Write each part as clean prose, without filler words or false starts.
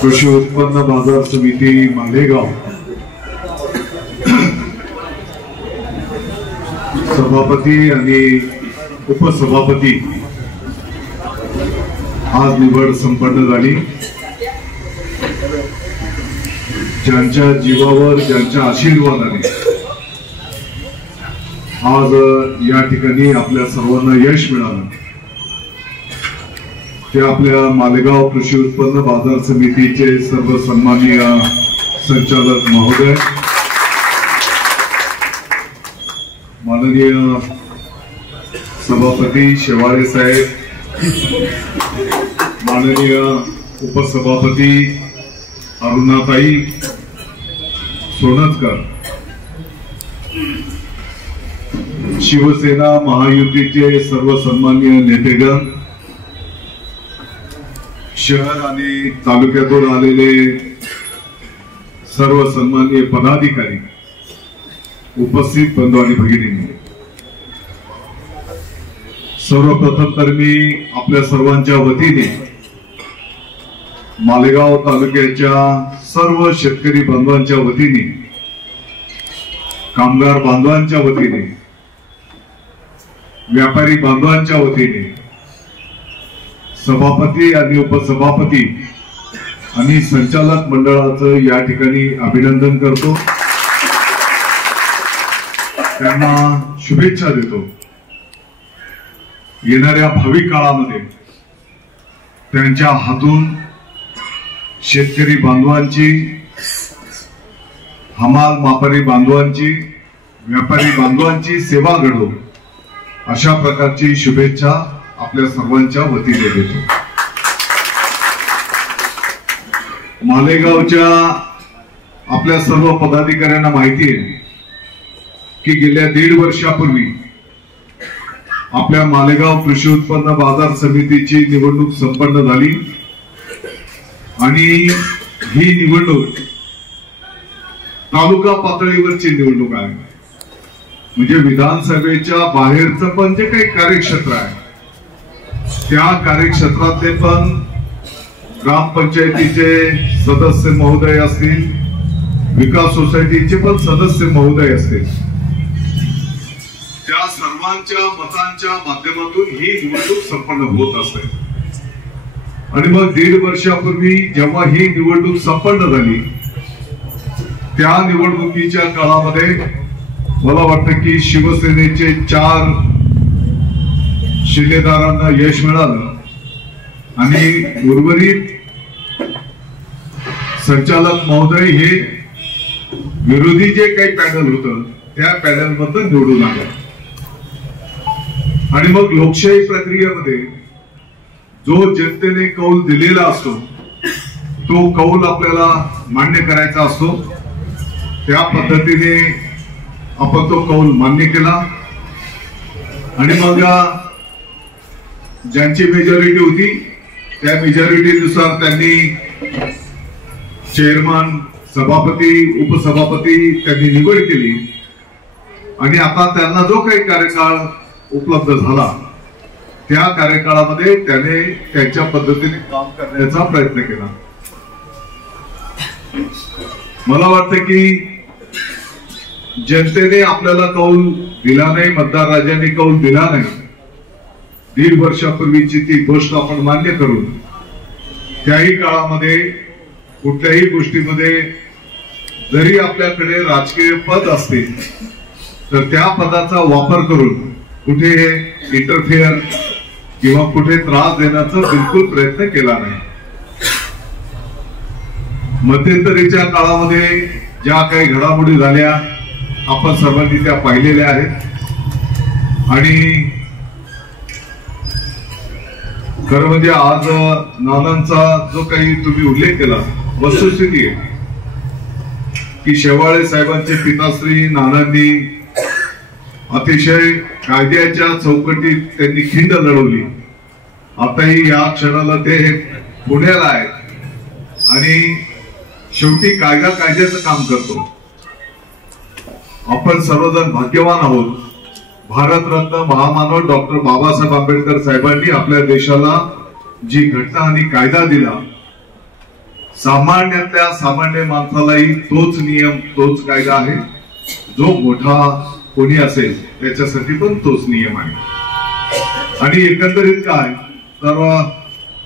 कृषी उत्पन्न बाजार समिती मालेगाव सभापती आणि उपसभापती आज निवड संपन्न झाली। ज्यांच्या जीवावर ज्यांच्या आशीर्वादाने आज या ठिकाणी आपल्या सर्वांना यश मिळालं ते आपल्या मालेगाव कृषी उत्पन्न बाजार समितीचे सर्व सन्माननीय संचालक महोदय, माननीय सभापती शेवाळे साहेब, माननीय उपसभापती अरुणाताई सोनतकर, शिवसेना महायुतीचे सर्व सन्माननीय नेतेगण, शहर आणि तालुक्यातून आलेले सर्व सन्माननीय पदाधिकारी, उपस्थित बंधू आणि भगिनींनो, सर्वप्रथम तर मी आपल्या सर्वांच्या वतीने मालेगाव तालुक्याच्या सर्व शेतकरी बांधवांच्या वतीने, कामगार बांधवांच्या वतीने, व्यापारी बांधवांच्या वतीने, सभापती आणि उपसभापती आणि संचालक मंडळाचं या ठिकाणी अभिनंदन करतो, त्यांना शुभेच्छा देतो। येणाऱ्या भावी काळामध्ये त्यांच्या हातून शेतकरी बांधवांची, हमाल मापारी बांधवांची, व्यापारी बांधवांची सेवा घडो अशा प्रकारची शुभेच्छा आपल्या सर्वांच्या वतीने देतो। मालेगावच्या आपल्या सर्व पदाधिकाऱ्यांना माहिती आहे की गेल्या 1.5 वर्षापूर्वी आपल्या मालेगाव कृषी उत्पन्न बाजार समितीची निवडणूक संपन्न झाली आणि ही निवडणूक तालुका पातळीवरची निवडणूक आहे, म्हणजे विधानसभेच्या बाहेरचं पण जे काही कार्यक्षेत्र आहे त्या कार्यक्षेत्रातले पण ग्रामपंचायतीचे सदस्य महोदय असतील, विकास सोसायटीचे पण सदस्य महोदय असतील, त्या सर्वांच्या मतांच्या माध्यमातून ही निवडणूक संपन्न होत असते। आणि मग 1.5 वर्षापूर्वी जेव्हा ही निवडणूक संपन्न झाली त्या निवडणुकीच्या काळामध्ये मला वाटतं की शिवसेनेचे 4 शिलेदारांना यश मिळालं आणि उर्वरित संचालक महोदय हे विरोधी जे काही पॅनल होतं त्या पॅनल मधून निवडून आले। आणि मग लोकशाही प्रक्रियेमध्ये जो जनतेने कौल दिलेला असतो तो कौल आपल्याला मान्य करायचा असतो, त्या पद्धतीने आपण तो कौल मान्य केला आणि मग ज्यांची मेजॉरिटी होती त्या मेजॉरिटीनुसार त्यांनी चेअरमन, सभापती, उपसभापती त्यांनी निवड केली आणि आता त्यांना जो काही कार्यकाळ उपलब्ध झाला त्या कार्यकाळामध्ये त्याने त्यांच्या पद्धतीने काम करण्याचा प्रयत्न केला। मला वाटतं की जनतेने आपल्याला कौल दिला नाही, मतदार राजांनी कौल दिला नाही, 1.5 वर्षापूर्वीची ती गोष्ट आपण मान्य करून त्याही काळामध्ये कुठल्याही गोष्टीमध्ये जरी आपल्याकडे राजकीय पद असतील तर त्या पदाचा वापर करून कुठे इंटरफेअर किंवा कुठे त्रास देण्याचा बिलकुल प्रयत्न केला नाही। मध्यंतरीच्या काळामध्ये ज्या काही घडामोडी झाल्या आपण सर्वांनी त्या पाहिलेल्या आहेत आणि खरं म्हणजे आज नानांचा जो काही तुम्ही उल्लेख केला, वस्तुस्थिती आहे की शेवाळे साहेबांचे पिताश्री नानांनी अतिशय कायद्याच्या चौकटीत त्यांनी खिंड लढवली। आताही या क्षणाला ते पुण्याला आहेत आणि शेवटी कायद्याचं काम करतो। आपण सर्वजण भाग्यवान आहोत, भारतरत्न महामानव डॉक्टर बाबासाहेब आंबेडकर साहेबांनी आपल्या देशाला जी घटना आणि कायदा दिला सामान्यातल्या सामान्य माणसालाही तोच नियम तोच कायदा आहे, जो मोठा कोणी असेल त्याच्यासाठी पण तोच नियम आहे. आणि एकंदरीत काय तर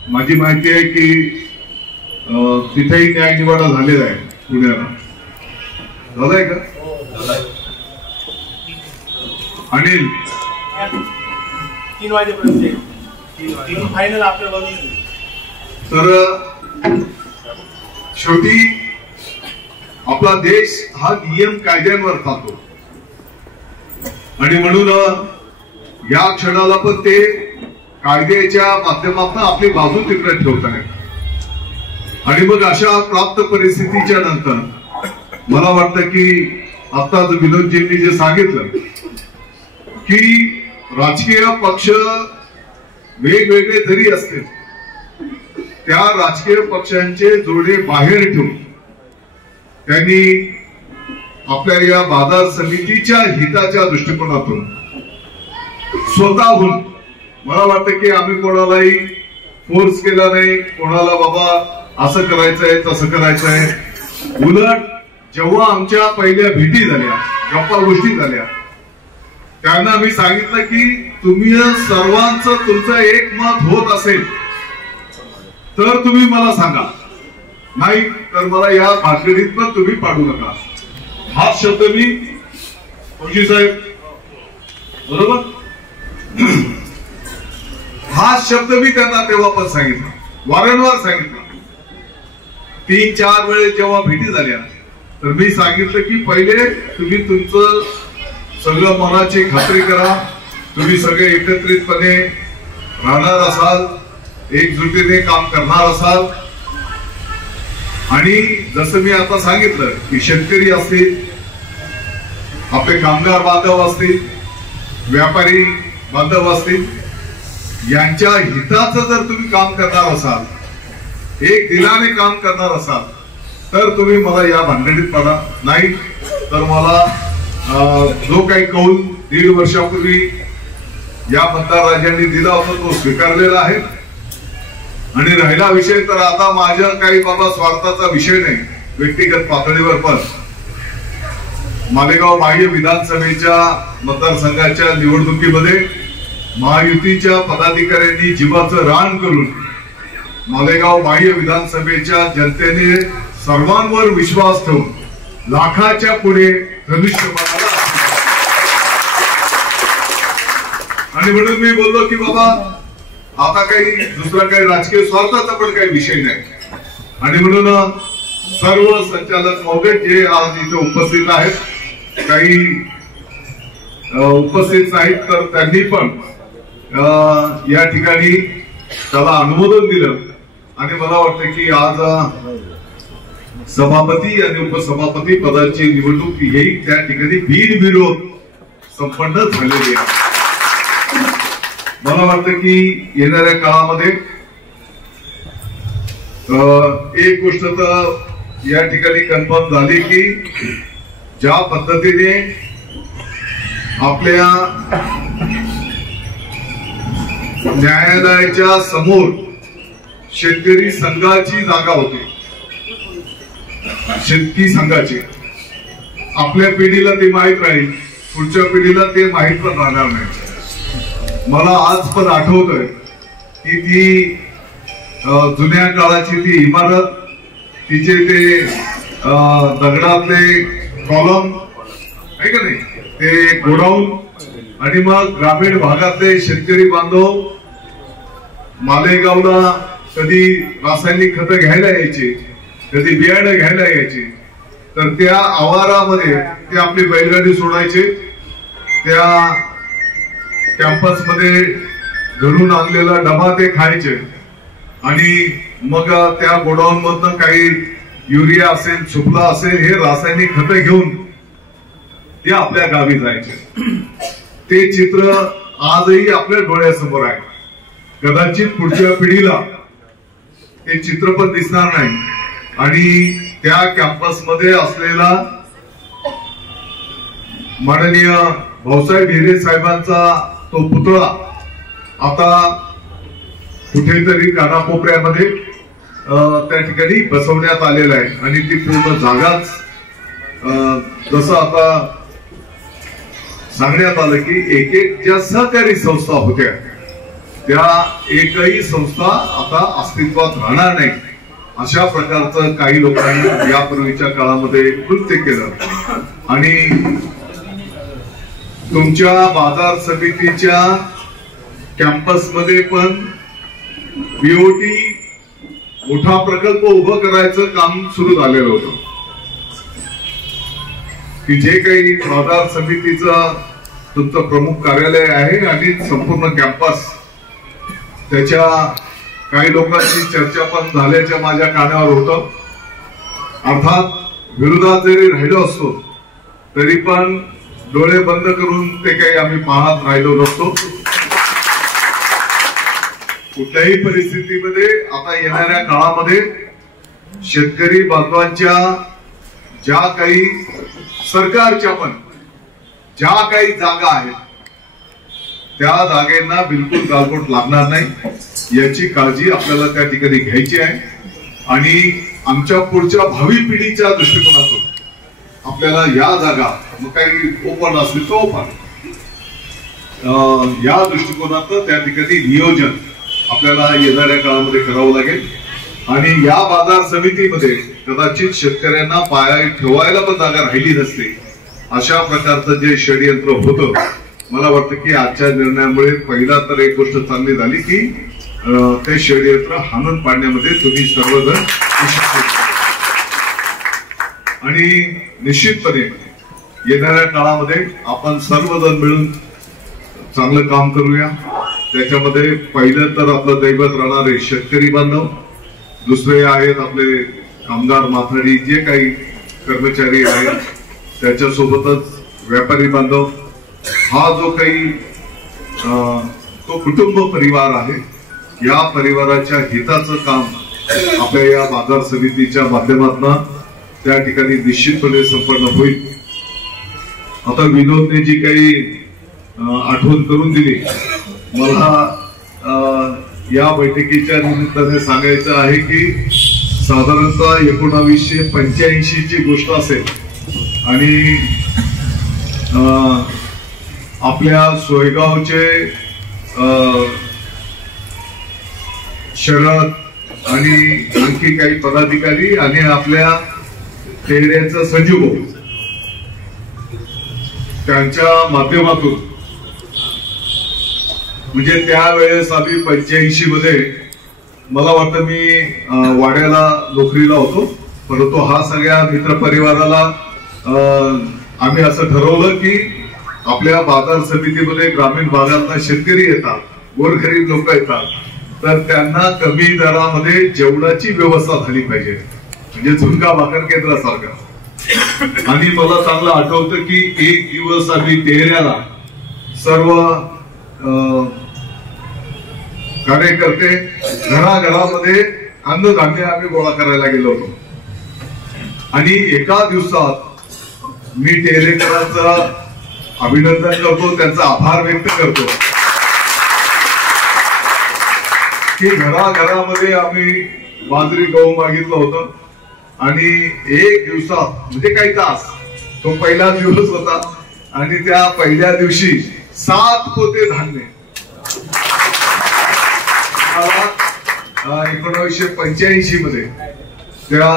माझी माहिती आहे की तिथेही न्याय निवाडा झालेला आहे पुण्याला, झालाय का अनिल? 3 वाजेपर्यंत फायनल आपल्या बाजूने. तर शेवटी आपला देश हा नियम कायद्यांवर चालतो आणि म्हणून या क्षणाला पण ते कायद्याच्या माध्यमातून आपली बाजू तिकडे ठेवत आहेत. आणि मग अशा प्राप्त परिस्थितीच्या नंतर मला वाटतं की आता विनोदजींनी जे सांगितलं की राजकीय पक्ष वेगवेगळे जरी असतील, त्या राजकीय पक्षांचे जोडे बाहेर ठेवून त्यांनी आपल्या या बाजार समितीच्या हिताच्या दृष्टिकोनातून स्वतःहून, मला वाटतं की आम्ही कोणालाही फोर्स केला नाही, कोणाला बाबा असं करायचंय तसं करायचंय. उलट जेव्हा आमच्या पहिल्या भेटी झाल्या, गप्पा गोष्टी झाल्या, त्यांना मी सांगितलं की तुम्ही सर्वांचं तुमचं एक मत होत असेल तर तुम्ही मला सांगा, नाही तर मला या भाषेत पण तुम्ही पाडू नका. हा शब्द मी फौजी साहेब बरोबर, हा शब्द मी त्यांना तेव्हा पण सांगितला, वारंवार सांगितलं. 3-4 वेळेस जेव्हा भेटी झाल्या तर मी सांगितलं की पहिले तुम्ही तुमचं सगळं मनाची खात्री करा, तुम्ही सगळे एकत्रितपणे राहणार असाल, एकजुटीने काम करणार असाल. आणि जसं मी आता सांगितलं की शेतकरी असतील, आपले कामगार बांधव असतील, व्यापारी बांधव असतील, यांच्या हिताचं जर तुम्ही काम करणार असाल, एक दिलाने काम करणार असाल तर तुम्ही मला या भानगडीत पडा. नाही तर मला जो काही कौल 1.5 वर्षापूर्वी या मतदार राजांनी दिला होता तो स्वीकारलेला आहे. आणि राहिला विषय तर आता माझ्या काही बाबा स्वार्थाचा विषय नाही, व्यक्तिगत पातळीवर पण मालेगाव बाह्य विधानसभेच्या मतदारसंघाच्या निवडणुकीमध्ये महायुतीच्या पदाधिकाऱ्यांनी जीवाचं रान करून मालेगाव बाह्य विधानसभेच्या जनतेने सर्वांवर विश्वास ठेवून लाखाच्या पुढे धनुष्यबाणाला, आणि म्हणून मी बोललो की बाबा आता काही दुसरा काही राजकीय स्वार्थाचा पण काही विषय नाही. आणि म्हणून सर्व संचालक महोदय जे आज इथे उपस्थित आहेत, काही उपस्थित नाहीत तर त्यांनी पण या ठिकाणी त्याला अनुमोदन दिलं. आणि मला वाटतं की आज सभापती आणि उपसभापती पदाची निवडणूक ही त्या ठिकाणी बिनविरोध संपन्न झालेली आहे. मला वाटतं की येणाऱ्या काळामध्ये एक गोष्ट तर या ठिकाणी कन्फर्म झाली की ज्या पद्धतीने आपल्या न्यायालयाच्या समोर शेतकरी संघाची जागा होती, शेतकरी संघाची, आपल्या पिढीला ते माहित राहील, पुढच्या पिढीला ते माहित पण राहणार नाही. मला आज पण आठवतंय की ती जुन्या काळाची ती इमारत, तिचे ते दगडातले कॉलम आहे का नाही, ते गोडाऊन, आणि मग ग्रामीण भागातले शेतकरी बांधव मालेगावला कधी रासायनिक खतं घ्यायला यायचे, कधी बियाणं घ्यायला यायचे, तर त्या आवारामध्ये ते आपली बैलगाडी सोडायचे, त्या कॅम्पस मध्ये घरून आणलेला डबा ते खायचे, आणि मग त्या गोडाऊन मधनं काही युरिया असेल, सुफला असेल, हे रासायनिक खतं घेऊन ते आपल्या गावी जायचे. ते चित्र आजही आपल्या डोळ्यासमोर आहे. कदाचित पुढच्या पिढीला ते चित्र पण दिसणार नाही. आणि त्या कॅम्पस मध्ये असलेला माननीय भाऊसाहेब हिरे साहेबांचा तो पुतळा आता कुठेतरी कानाकोपऱ्यामध्ये त्या ठिकाणी बसवण्यात आलेलं आहे आणि ती पूर्ण जागाच जसं आता सांगण्यात आलं की एक ज्या सहकारी संस्था होत्या त्या एकही संस्था आता अस्तित्वात राहणार नाही अशा प्रकारचं काही लोकांनी यापूर्वीच्या काळामध्ये कृत्य केलं आणि तुमच्या बाजार समितीच्या कॅम्पसमध्ये पण बीओटी मोठा प्रकल्प उभं करायचं काम सुरू झालेलं होतं की जे काही बाजार समितीचं तुमचं प्रमुख कार्यालय आहे आणि संपूर्ण कॅम्पस त्याच्या काही लोकांची चर्चा पण झाल्याच्या माझ्या कानावर होतं. अर्थात विरोधात जरी राहिलो असतो तरी पण डोळे बंद करून ते काही आम्ही पाहत राहिलो नसतो. कुठल्याही परिस्थितीमध्ये आता येणाऱ्या काळामध्ये शेतकरी बांधवांच्या ज्या काही सरकारच्या पण ज्या काही जागा आहेत त्या जागेंना बिलकुल गालबोट लागणार नाही याची काळजी आपल्याला त्या ठिकाणी घ्यायची आहे आणि आमच्या पुढच्या भावी पिढीच्या दृष्टिकोनातून आपल्याला या जागा मग काही ओपन असली तर ओपन या दृष्टिकोनातून त्या ठिकाणी नियोजन आपल्याला येणाऱ्या काळामध्ये करावं लागेल आणि या बाजार समितीमध्ये कदाचित शेतकऱ्यांना पाया ठेवायला पण जागा राहिली नसते अशा प्रकारचं जे षडयंत्र होतं. मला वाटतं की आजच्या निर्णयामुळे पहिला तर एक गोष्ट चांगली झाली की ते षडयंत्र हाणून पाडण्यामध्ये तुम्ही सर्वजण आणि निश्चितपणे येणाऱ्या काळामध्ये आपण सर्वजण मिळून चांगलं काम करूया. त्याच्यामध्ये पहिलं तर आपलं दैवत राहणारे शेतकरी बांधव, दुसरे आहेत आपले कामगार माथाडी जे काही कर्मचारी आहेत, त्याच्यासोबतच व्यापारी बांधव, हा जो काही तो कुटुंब परिवार आहे या परिवाराच्या हिताचं काम आपल्या या बाजार समितीच्या माध्यमातून त्या ठिकाणी निश्चितपणे संपन्न होईल. आता विनोदने जी काही आठवण करून दिली मला या बैठकीच्या निमित्ताने सांगायचं आहे की साधारणतः 1985 ची गोष्ट असेल आणि आपल्या सोयगावचे शरद आणि आणखी काही पदाधिकारी आणि आपल्या टेहऱ्याचं संजीव त्यांच्या माध्यमातून म्हणजे त्यावेळेस आम्ही 85 मध्ये मला वाटतं मी वाड्याला नोकरीला होतो परंतु हा सगळ्या मित्र परिवाराला आम्ही असं ठरवलं की आपल्या बाजार समितीमध्ये ग्रामीण भागातला शेतकरी येतात, गोरगरीब लोक येतात तर त्यांना कमी दरामध्ये जेवणाची व्यवस्था झाली पाहिजे म्हणजे झुणका भाकर केंद्रासारखं. आणि मला चांगलं आठवतं की एक दिवस आम्ही टेहऱ्याला सर्व कार्यकर्ते घराघरामध्ये अन्नधान्य आम्ही गोळा करायला गेलो होतो आणि एका दिवसात मी टेहरेकरांचं अभिनंदन करतो, त्यांचा आभार व्यक्त करतो की घराघरामध्ये आम्ही बाजरी गहू मागितलं होतं आणि एक दिवसात म्हणजे काही तास तो पहिला दिवस होता आणि त्या पहिल्या दिवशी 7 पोते धान्य 1985 मध्ये त्या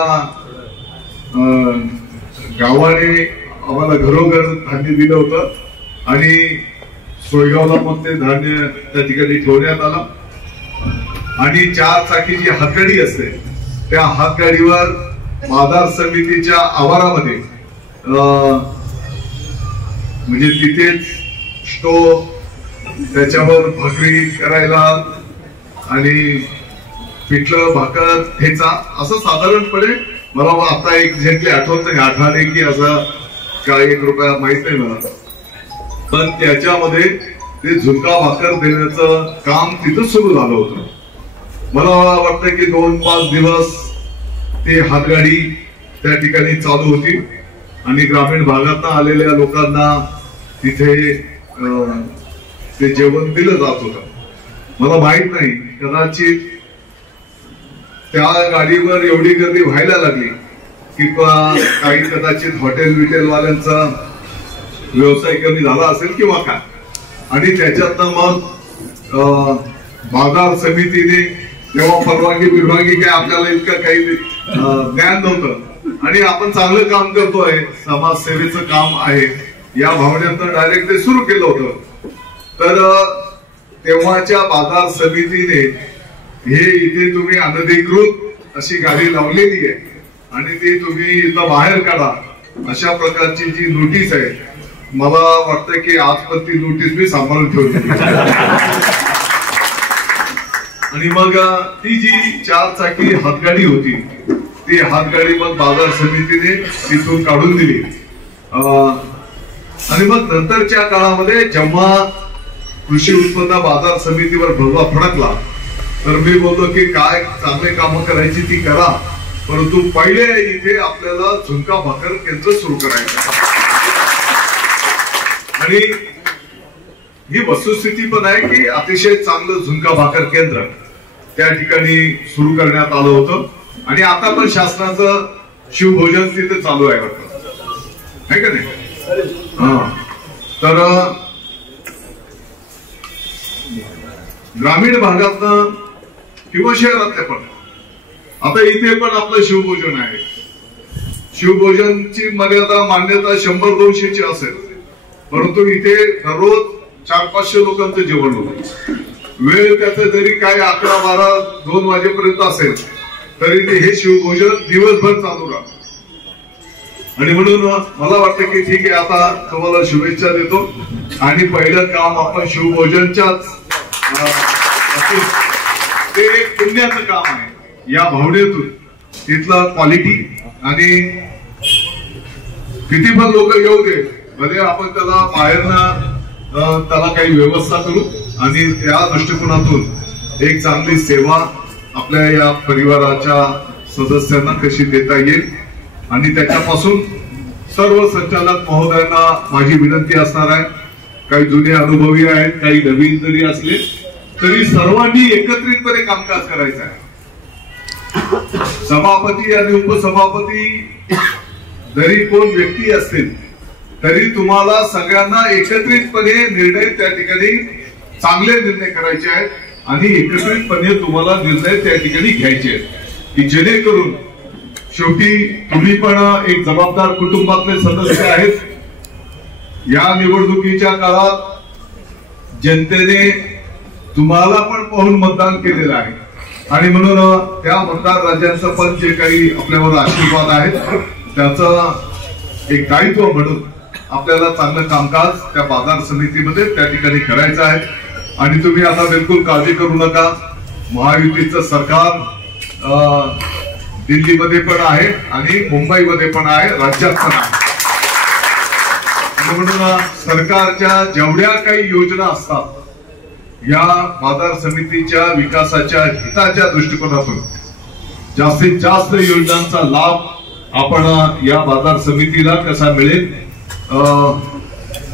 गावाने आम्हाला घरोघर धान्य दिलं होतं आणि सोयगावला मग ते धान्य त्या ठिकाणी ठेवण्यात आलं आणि 4 चाकी जी हातगाडी असते त्या हातगाडीवर बाजार समितीच्या आवारामध्ये म्हणजे तिथेच स्टोव त्याच्यावर भाकरी करायला आणि पिठलं भाकर ठेचा असं साधारणपणे मला आता एक्झॅक्टली आठवत नाही आठवणे की असं काय 1 रुपया माहित नाही मला पण त्याच्यामध्ये ते झुणका भाकर देण्याचं काम तिथं सुरू झालं होतं. मला वाटतं की 2-5 दिवस ते हातगाडी त्या ठिकाणी चालू होती आणि ग्रामीण भागात आलेल्या लोकांना तिथे ते जेवण दिलं जात होतं. मला माहित नाही कदाचित त्या गाडीवर एवढी गर्दी व्हायला लागली की काही कदाचित हॉटेल विटेलवाल्यांचा व्यवसाय कमी झाला असेल किंवा काय, आणि त्याच्यातनं मग बाजार समितीने तेव्हा परवानगी काय आपल्याला इतकं काही ज्ञान नव्हतं आणि आपण चांगलं काम करतोय, समाजसेवेचं काम आहे या भावनेतनं डायरेक्ट ते सुरू केलं होतं. तर तेव्हाच्या बाजार समितीने हे इथे तुम्ही अनधिकृत अशी गाडी लावलेली आहे आणि ती तुम्ही इथं बाहेर काढा अशा प्रकारची जी नोटीस आहे, मला वाटतं की आज पण ती नोटीस मी सांभाळून ठेवली. आणि मग ती जी 4 चाकी हातगाडी होती ती हातगाडी मग बाजार समितीने तिथून काढून दिली. आणि मग नंतरच्या काळामध्ये जेव्हा कृषी उत्पन्न बाजार समितीवर भगवा फडकला तर मी बोलतो की काय चांगले कामं करायची ती करा, परंतु पहिले इथे आपल्याला झुणका भाकर केंद्र सुरू करायचं. आणि ही वस्तुस्थिती पण आहे की अतिशय चांगलं झुणका भाकर केंद्र त्या ठिकाणी सुरू करण्यात आलं होतं आणि आता पण शासनाचं शिवभोजन तिथे चालू आहे वाटतं, आहे का नाही? तर ग्रामीण भागातनं किंवा शहरातल्या पण आता इथे पण आपलं शिवभोजन आहे. शिवभोजनची मर्यादा मान्यता 100-200ची असेल, परंतु इथे दररोज 400-500 लोकांचं जेवण होतं. वेळ त्याचं जरी काय 11-12-2 वाजेपर्यंत असेल तरी ते हे शिवभोजन दिवसभर चालू राहतं. आणि म्हणून मला वाटतं की ठीक आहे, आता तुम्हाला शुभेच्छा देतो आणि पहिलं काम आपण शिवभोजनच्याच ते एक पुण्याचं काम आहे या भावनेतून तिथलं क्वालिटी आणि किती पण लोक येऊ दे म्हणजे आपण त्याला बाहेरनं त्याला काही व्यवस्था करू आणि त्या दृष्टिकोनातून एक चांगली सेवा आपल्या या परिवाराच्या सदस्यांना कशी देता येईल. आणि त्याच्यापासून सर्व संचालक महोदयांना माझी विनंती असणार आहे, काही जुने अनुभवी आहेत, काही नवीन जरी असले तरी सर्वांनी एकत्रितपणे कामकाज करायचं आहे. सभापती आणि उपसभापती जरी कोण व्यक्ती असतील तरी तुम्हाला सगळ्यांना एकत्रितपणे निर्णय त्या ठिकाणी चांगले निर्णय करायचे आहेत आणि एकत्रितपणे तुम्हाला निर्णय त्या ठिकाणी घ्यायचे आहेत की जेणेकरून शेवटी तुम्ही पण एक जबाबदार कुटुंबातले सदस्य आहेत. या निवडणुकीच्या काळात जनतेने तुम्हाला पण पाहून मतदान केलेलं आहे आणि म्हणून त्या मतदार राजांचं पण जे काही आपल्यावर आशीर्वाद आहेत त्याचं एक दायित्व म्हणून आपल्याला चांगलं कामकाज त्या बाजार समितीमध्ये त्या ठिकाणी करायचं आहे. आणि तुम्ही आता बिलकुल काळजी करू नका, महायुतीचं सरकार दिल्लीमध्ये पण आहे आणि मुंबईमध्ये पण आहे, राज्यात पण आहे. म्हणून सरकारच्या जेवढ्या काही योजना असतात या बाजार समितीच्या विकासाच्या हिताच्या दृष्टिकोनातून जास्तीत जास्त योजनांचा लाभ आपण या बाजार समितीला कसा मिळेल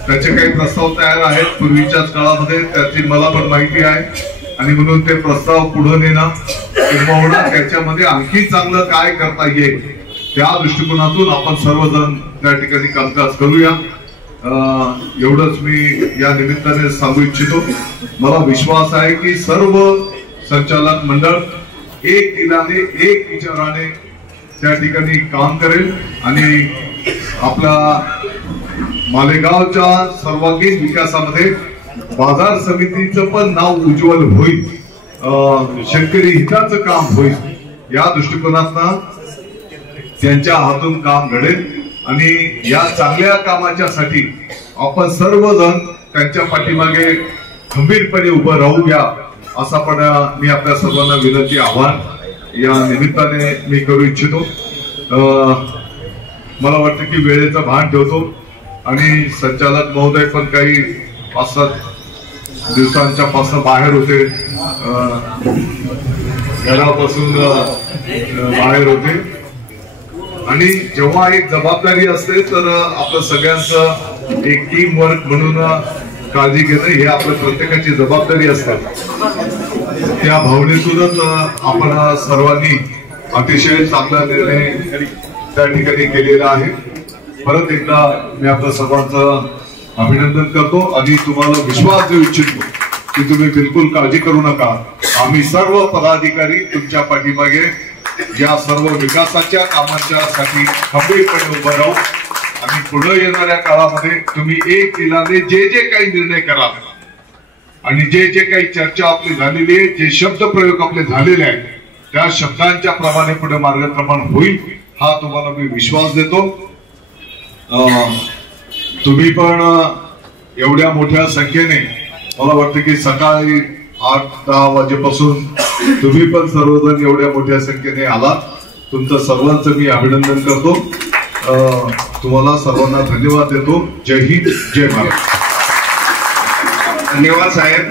त्याचे काही प्रस्ताव तयार आहेत पूर्वीच्याच काळामध्ये, त्याची मला पण माहिती आहे. आणि म्हणून ते प्रस्ताव पुढे नेणं किंवा त्याच्यामध्ये आणखी चांगलं काय करता येईल त्या दृष्टिकोनातून आपण सर्वजण त्या ठिकाणी कामकाज करूया. एवढंच मी या निमित्ताने सांगू इच्छितो. मला विश्वास आहे की सर्व संचालक मंडळ एक दिलाने एक विचाराने त्या ठिकाणी काम करेल आणि आपला मालेगावच्या सर्वांगीण विकासामध्ये बाजार समितीचं पण नाव उज्ज्वल होईल, शेतकरी हिताचं काम होईल या दृष्टिकोनातनं त्यांच्या हातून काम घडेल. आणि या चांगल्या कामाच्यासाठी आपण सर्वजण त्यांच्या पाठीमागे खंबीरपणे उभं राहूया असा पण मी आपल्या सर्वांना विनंती आव्हान या निमित्ताने मी करू इच्छितो. मला वाटतं की वेळेचं भान ठेवतो आणि संचालक महोदय पण काही 5-7 दिवसांच्या पासून बाहेर होते, घरापासून बाहेर होते. आणि जेव्हा एक जबाबदारी असते तर आपलं सगळ्यांचं एक टीम वर्क म्हणून काळजी घेणं हे आपल्या प्रत्येकाची जबाबदारी असते. त्या भावनेतूनच आपण सर्वांनी अतिशय चांगला निर्णय त्या ठिकाणी केलेला आहे. परत एकदा मी आपल्या सर्वांचं अभिनंदन करतो आणि तुम्हाला विश्वास देऊ इच्छितो की तुम्ही बिलकुल काळजी करू नका. आम्ही सर्व पदाधिकारी तुमच्या पाठीमागे या सर्व विकासाच्या कामांच्या साठी खंबीरपणे उभं राहू आणि पुढे येणाऱ्या काळामध्ये तुम्ही एक दिलाने जे जे काही निर्णय कराल आणि जे जे काही चर्चा आपली झालेली आहे, जे शब्द प्रयोग आपले झालेले आहेत, त्या शब्दांच्या प्रमाणे पुढे मार्गक्रमण होईल हा तुम्हाला मी विश्वास देतो. तुम्ही पण एवढ्या मोठ्या संख्येने मला वाटतं की सकाळी 8-10 वाजेपासून तुम्ही पण सर्वजण एवढ्या मोठ्या संख्येने आलात. तुमचं सर्वांचं मी अभिनंदन करतो. तुम्हाला सर्वांना धन्यवाद देतो. जय हिंद, जय भारत. धन्यवाद साहेब.